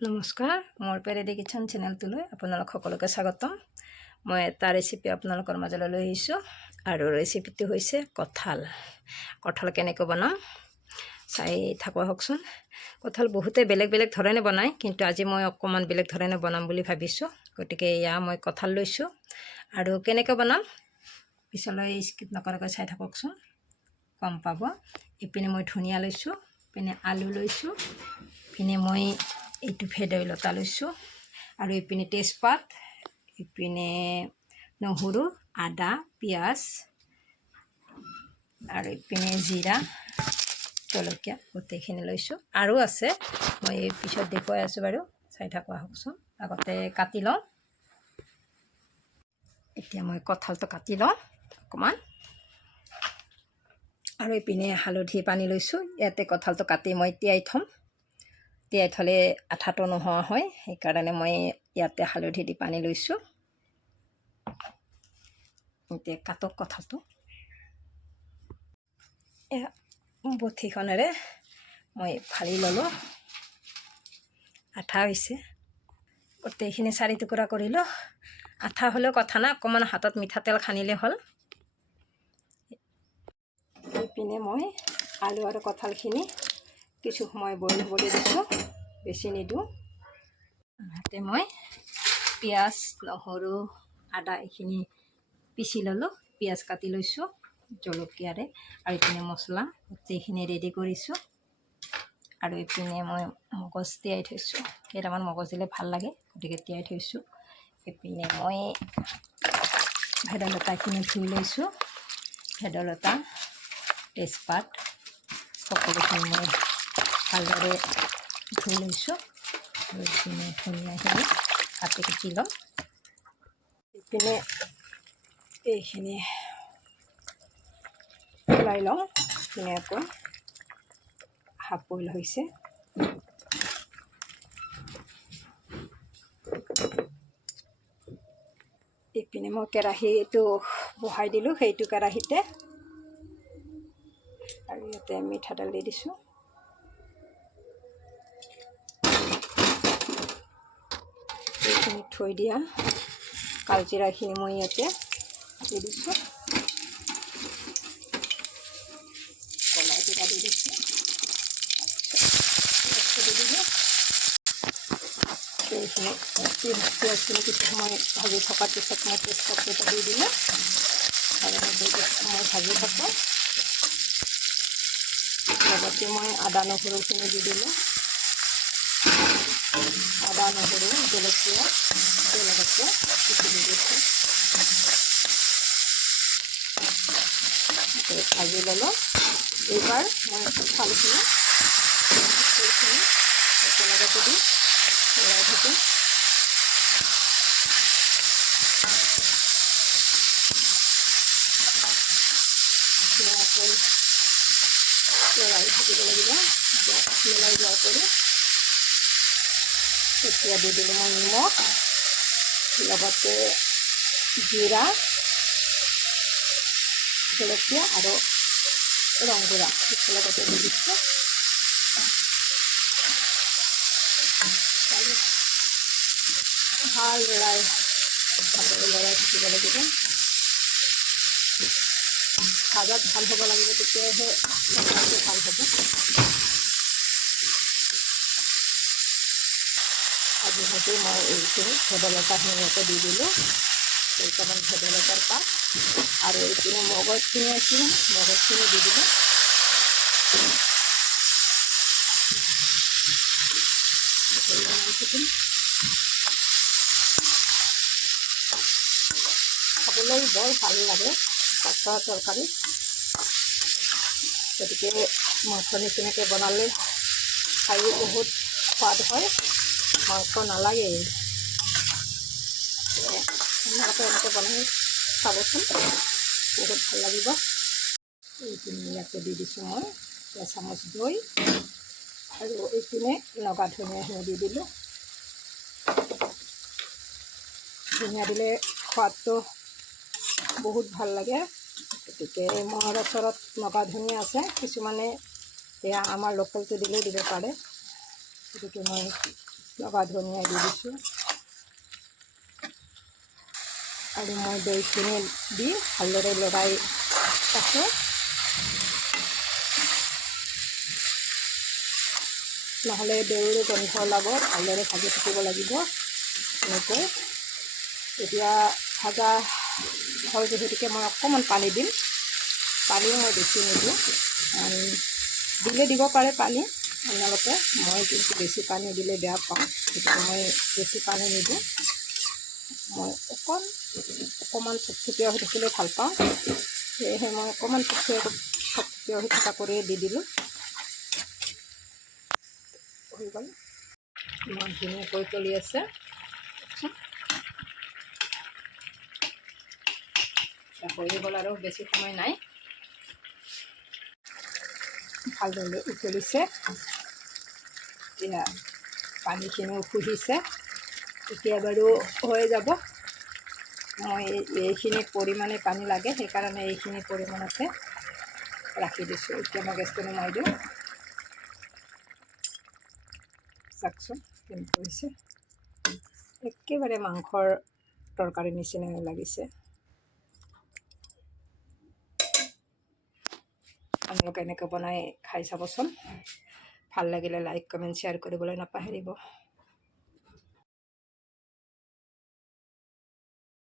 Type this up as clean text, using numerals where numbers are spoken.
নমস্কাৰ, মোৰ পেৰেডি কিচেন চেনেলটোলৈ আপোনালোক সকলোকে স্বাগতম। মই এটা ৰেচিপি আপোনালোকৰ মাজলৈ লৈ আহিছোঁ আৰু ৰেচিপিটো হৈছে কঁঠাল কেনেকৈ বনাম চাই থাকোঁ আহকচোন। কঁঠাল বহুতে বেলেগ বেলেগ ধৰণে বনায়, কিন্তু আজি মই অকণমান বেলেগ ধৰণে বনাম বুলি ভাবিছোঁ। গতিকে এয়া মই কঁঠাল লৈছোঁ আৰু কেনেকৈ বনাম পিছলৈ স্কিপ নকৰাকৈ চাই থাককচোন, গম পাব। ইপিনে মই ধনিয়া লৈছোঁ, ইপিনে আলু লৈছোঁ, ইপিনে মই এইটো ভেদাইলতা লৈছোঁ আৰু ইপিনে তেজপাত, ইপিনে নহৰু, আদা, পিঁয়াজ আৰু ইপিনে জিৰা, জলকীয়া গোটেইখিনি লৈছোঁ। আৰু আছে, মই পিছত দেখুৱাই আছোঁ বাৰু, চাই থাকোঁ আহকচোন। আগতে কাটি লওঁ। এতিয়া মই কঁঠালটো কাটি লওঁ অকণমান। আৰু ইপিনে হালধি পানী লৈছোঁ। ইয়াতে কঁঠালটো কাটি মই তিয়াই থ'ম। তিয়াই থ'লে আঠাটো নোহোৱা হয়, সেইকাৰণে মই ইয়াতে হালধি দি পানী লৈছোঁ। এতিয়া কাটক কঁঠালটো। বঠিখনেৰে মই ফালি ল'লোঁ। আঠা হৈছে, গোটেইখিনি 4 টুকুৰা কৰিলোঁ। আঠা হ'লেও কথা নাই, অকণমান হাতত মিঠাতেল সানিলে হ'ল। ইপিনে মই আলু আৰু কঁঠালখিনি কিছু সময় বইল হ'বলৈ দিছোঁ, বেছি নিদিওঁ। তাতে মই পিঁয়াজ, নহৰু, আদা এইখিনি পিচি ল'লোঁ। পিঁয়াজ কাটি লৈছোঁ জলকীয়াৰে, আৰু ইপিনে মছলা গোটেইখিনি ৰেডি কৰিছোঁ। আৰু ইপিনে মই মগজ তিয়াই থৈছোঁ, কেইটামান মগজ দিলে ভাল লাগে, গতিকে তিয়াই থৈছোঁ। ইপিনে মই ভেদাইলতাখিনি ধুই লৈছোঁ। ভেদাইলতা, তেজপাত সকলোখিনি মই ভালদৰে ধুই লৈছোঁ। আৰু ইপিনে ধনিয়াখিনি কাটি কুটি ল'ম। ইপিনে এইখিনি ওলাই লওঁ ধুনীয়াকৈ, হাফ বইল হৈছে। ইপিনে মই কেৰাহীটো বহাই দিলোঁ, সেইটো কেৰাহীতে, আৰু ইয়াতে মিঠাতেল দি দিছোঁ। এইখিনি থৈ দিয়া কালজিৰাখিনি মই ইয়াতে দি দিছোঁ। কলা জিৰা দি দিছোঁ, দি দিলোঁ। এইখিনি পিঁয়াজখিনি কিছু সময় ভাজি থকাৰ পিছত মই তেজপাতকেইটা দি দিলোঁ আৰু মই ভাজি থাকোঁ। লগতে মই আদা নহৰুখিনি দি দিলোঁ। আদা নহৰু জলকীয়া লগতে পিচি দি দিছোঁ। ভাজি ল'লোঁ। এইবাৰ মই কঁঠালখিনি একেলগতে দি লৰাই থাকিম। ধুনীয়াকৈ লৰাই থাকিব লাগিব, মিলাই যোৱা কৰি। এতিয়া দি দিলোঁ মই নিমখ, লগতে জিৰা, জলকীয়া আৰু ৰংগুড়া লগতে দি দিছোঁ। ভালদৰে লৰাই থাকিব লাগিব। ভাজাত ভাল হ'ব লাগিব, তেতিয়াহে ভাল হ'ব। ভাজি মই এইখিনি ভেদাইলতাখিনি ইয়াতে দি দিলোঁ, কেইটামান ভেদাইলতাৰ পাত, আৰু এইপিনে মগজখিনি আছিল, মগজখিনি দি দিলোঁ। খাবলৈ বৰ ভাল লাগে কঁঠালৰ তৰকাৰী, গতিকে মাংস নিচিনাকৈ বনালে খায়ো বহুত সোৱাদ হয়, মাংস নালাগেই। আপোনালোকে এনেকৈ বনাই চাবচোন, বহুত ভাল লাগিব। এইখিনি ইয়াতে দি দিছোঁ মই এচামুচ দৈ, আৰু এইপিনে নগা ধনিয়াখিনি দি দিলোঁ। ধনিয়া দিলে সোৱাদটো বহুত ভাল লাগে, গতিকে মোৰ ওচৰত নগা ধনিয়া আছে। কিছুমানে এয়া আমাৰ লোকেলটো দিলেও দিব পাৰে, গতিকে মই লগা ধনিয়া দি দিছোঁ আৰু মই দৈখিনি দি ভালদৰে লৰাই থাকোঁ। নহ'লে দৈৰ গোন্ধ ওলাব। ভালদৰে ভাজি থাকিব লাগিব এনেকৈ। এতিয়া ভাজা হ'ল যিহেতুকে মই অকণমান পানী দিম। পানীও মই বেছি নিদিওঁ, দিলে দিব পাৰে পানী আপোনালোকে। মই কিন্তু বেছি পানী দিলে বেয়া পাওঁ, গতিকে মই বেছি পানী নিদিওঁ। মই অকণমান থপথপীয়া হৈ থাকিলে ভাল পাওঁ, সেয়েহে মই অকণমান থপথপীয়া হৈ থকা কৰিয়ে দি দিলোঁ। হৈ গ'ল, ইমান ধুনীয়াকৈ চলি আছে। হৈ গ'ল আৰু বেছি সময় নাই, ভালদৰে উতলিছে। এতিয়া পানীখিনিও শুহিছে, এতিয়া বাৰু হৈ যাব। মই এইখিনি পৰিমাণে পানী লাগে, সেইকাৰণে এইখিনি পৰিমাণতে ৰাখি দিছোঁ। এতিয়া মই গেছটো নমাই দিওঁ। চাওকচোন কেনেকৈ হৈছে, একেবাৰে মাংসৰ তৰকাৰী নিচিনাই লাগিছে। আপোনালোকে এনেকৈ বনাই খাই চাবচোন। ভাল লাগিলে লাইক কমেণ্ট শ্বেয়াৰ কৰিবলৈ নাপাহৰিব।